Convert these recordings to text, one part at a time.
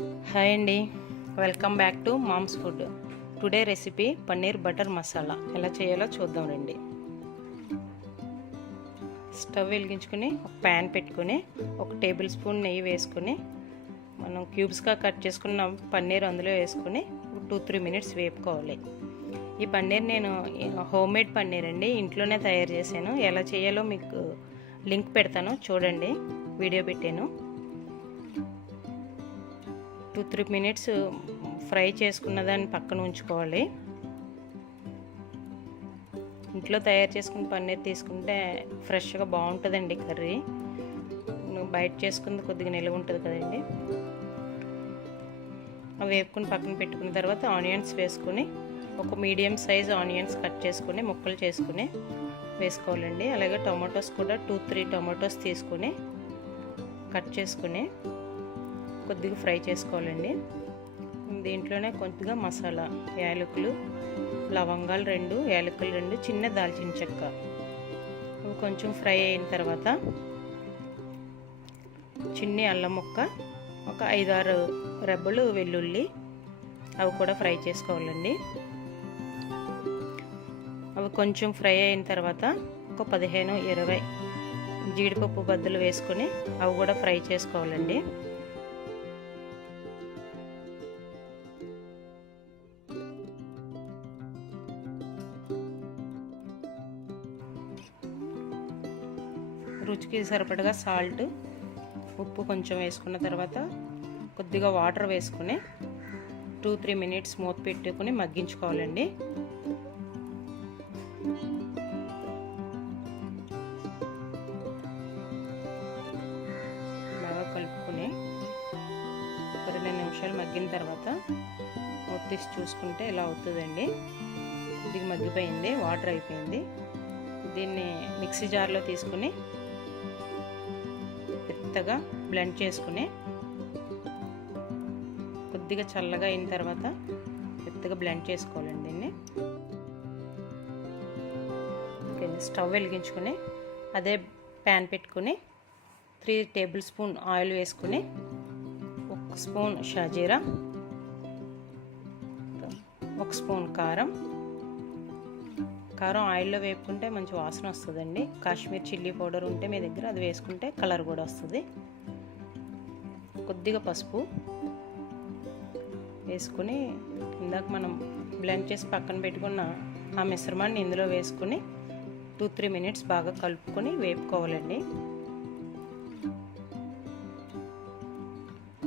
Hi అండి. Welcome back to mom's food today recipe paneer butter masala ఎలా చేయాలో చూద్దాం రండి. స్టవ్ వెలిగించుకుని ఒక ప్యాన్ పెట్టుకుని ఒక టేబుల్ స్పూన్ నెయ్యి వేసుకుని మనం క్యూబ్స్గా కట్ చేసుకున్న పన్నీర్ అందులో వేసుకుని టూ త్రీ మినిట్స్ వేపుకోవాలి. ఈ పన్నీర్ నేను హోమ్ మేడ్ పన్నీర్ అండి. ఇంట్లోనే తయారు చేశాను. ఎలా చేయాలో మీకు లింక్ పెడతాను. చూడండి. వీడియో పెట్టాను. టూ త్రీ మినిట్స్ ఫ్రై చేసుకున్న దాన్ని పక్కన ఉంచుకోవాలి. ఇంట్లో తయారు చేసుకున్న పన్నీర్ తీసుకుంటే ఫ్రెష్గా బాగుంటుందండి కర్రీ. నువ్వు బయట చేసుకుంది కొద్దిగా నిల్వ ఉంటుంది కదండి. అవి వేపుకుని పక్కన పెట్టుకున్న తర్వాత ఆనియన్స్ వేసుకుని ఒక మీడియం సైజ్ ఆనియన్స్ కట్ చేసుకుని ముక్కలు చేసుకుని వేసుకోవాలండి. అలాగే టొమాటోస్ కూడా టూ త్రీ టొమాటోస్ తీసుకుని కట్ చేసుకుని కొద్దిగా ఫ్రై చేసుకోవాలండి. దీంట్లోనే కొద్దిగా మసాలా యాలకులు లవంగాలు రెండు యాలకులు రెండు చిన్న దాల్చిన చెక్క. కొంచెం ఫ్రై అయిన తర్వాత చిన్ని అల్లం ముక్క ఒక ఐదారు రెబ్బలు వెల్లుల్లి అవి కూడా ఫ్రై చేసుకోవాలండి. అవి కొంచెం ఫ్రై అయిన తర్వాత ఒక పదిహేను ఇరవై జీడిపప్పు బద్దలు వేసుకొని అవి కూడా ఫ్రై చేసుకోవాలండి. రుచికి సరిపడగా సాల్ట్ ఉప్పు కొంచెం వేసుకున్న తర్వాత కొద్దిగా వాటర్ వేసుకుని టూ త్రీ మినిట్స్ మూత పెట్టుకుని మగ్గించుకోవాలండి. బాగా కలుపుకొని ఒక రెండు నిమిషాలు మగ్గిన తర్వాత మూత తీసి చూసుకుంటే ఇలా అవుతుందండి. కొద్దిగా మగ్గిపోయింది వాటర్ అయిపోయింది. దీన్ని మిక్సీ జార్లో తీసుకుని మెత్తగా బ్లెండ్ చేసుకుని కొద్దిగా చల్లగా అయిన తర్వాత మెత్తగా బ్లెండ్ చేసుకోవాలండి దీన్ని. స్టవ్ వెలిగించుకొని అదే ప్యాన్ పెట్టుకుని త్రీ టేబుల్ స్పూన్ ఆయిల్ వేసుకుని ఒక స్పూన్ షాజీరా ఒక స్పూన్ కారం కారం ఆయిల్లో వేపుకుంటే మంచి వాసన వస్తుందండి. కాశ్మీర్ చిల్లీ పౌడర్ ఉంటే మీ దగ్గర అది వేసుకుంటే కలర్ కూడా వస్తుంది. కొద్దిగా పసుపు వేసుకుని ఇందాక మనం బ్లెండ్ చేసి పక్కన పెట్టుకున్న ఆ మిశ్రమాన్ని ఇందులో వేసుకుని టూ త్రీ మినిట్స్ బాగా కలుపుకొని వేపుకోవాలండి.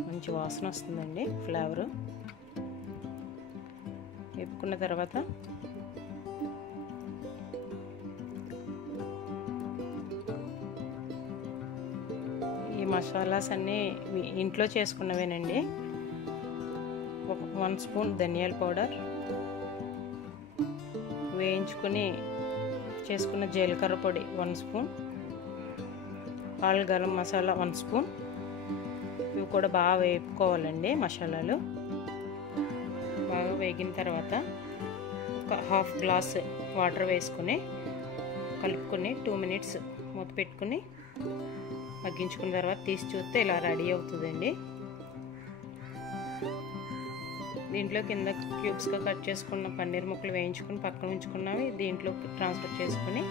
మంచి వాసన వస్తుందండి ఫ్లేవరు. వేపుకున్న తర్వాత మసాలాస్ అన్నీ ఇంట్లో చేసుకున్నవేనండి. ఒక వన్ స్పూన్ ధనియాల పౌడర్ వేయించుకుని చేసుకున్న జీలకర్ర పొడి one spoon all garam masala one spoon. ఇవి కూడా బాగా వేపుకోవాలండి మసాలాలు. బాగా వేగిన తర్వాత ఒక హాఫ్ గ్లాస్ వాటర్ వేసుకొని కలుపుకొని టూ మినిట్స్ మూత పెట్టుకుని మగ్గించుకున్న తర్వాత తీసి చూస్తే ఇలా రెడీ అవుతుందండి. దీంట్లో కింద క్యూబ్స్గా కట్ చేసుకున్న పన్నీర్ ముక్కలు వేయించుకుని పక్కన ఉంచుకున్నవి దీంట్లో ట్రాన్స్ఫర్ చేసుకుని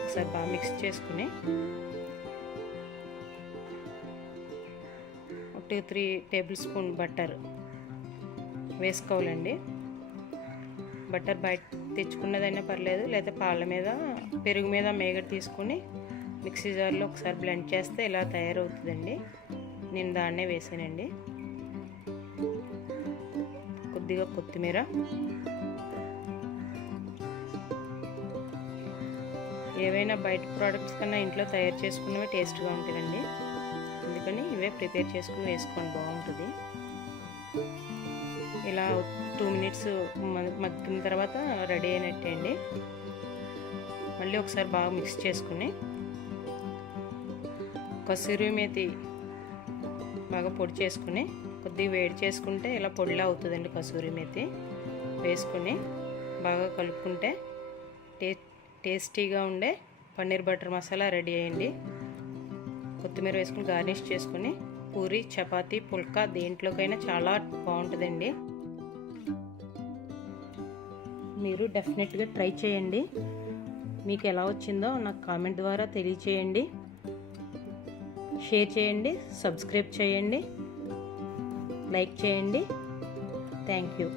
ఒకసారి బాగా మిక్స్ చేసుకుని two three table spoon butter వేసుకోవాలండి. బటర్ బయట తెచ్చుకున్నదైనా పర్లేదు లేదా పాల మీద పెరుగు మీద మేగడ తీసుకుని మిక్సీ జార్లో ఒకసారి బ్లెండ్ చేస్తే ఇలా తయారవుతుందండి. నేను దాన్నే వేసానండి. కొద్దిగా కొత్తిమీర. ఏవైనా బయట ప్రోడక్ట్స్ కన్నా ఇంట్లో తయారు చేసుకున్నవి టేస్ట్గా ఉంటుందండి అందుకని ఇవే ప్రిపేర్ చేసుకుని వేసుకోండి బాగుంటుంది. ఇలా టూ మినిట్స్ మగ్గిన తర్వాత రెడీ అయినట్టే అండి మళ్ళీ ఒకసారి బాగా మిక్స్ చేసుకుని కసూరి మేతి బాగా పొడి చేసుకుని కొద్దిగా వేడి చేసుకుంటే ఇలా పొడిలా అవుతుందండి కసూరి మేతి వేసుకుని బాగా కలుపుకుంటే టే టేస్టీగా ఉండే పన్నీర్ బటర్ మసాలా రెడీ అయ్యండి. కొత్తిమీర వేసుకుని గార్నిష్ చేసుకుని పూరి చపాతీ పుల్కా దేంట్లోకైనా చాలా బాగుంటుందండి. మీరు డెఫినెట్గా ట్రై చేయండి. మీకు ఎలా వచ్చిందో నాకు కామెంట్ ద్వారా తెలియచేయండి. షేర్ చేయండి సబ్స్క్రైబ్ చేయండి లైక్ చేయండి. Thank you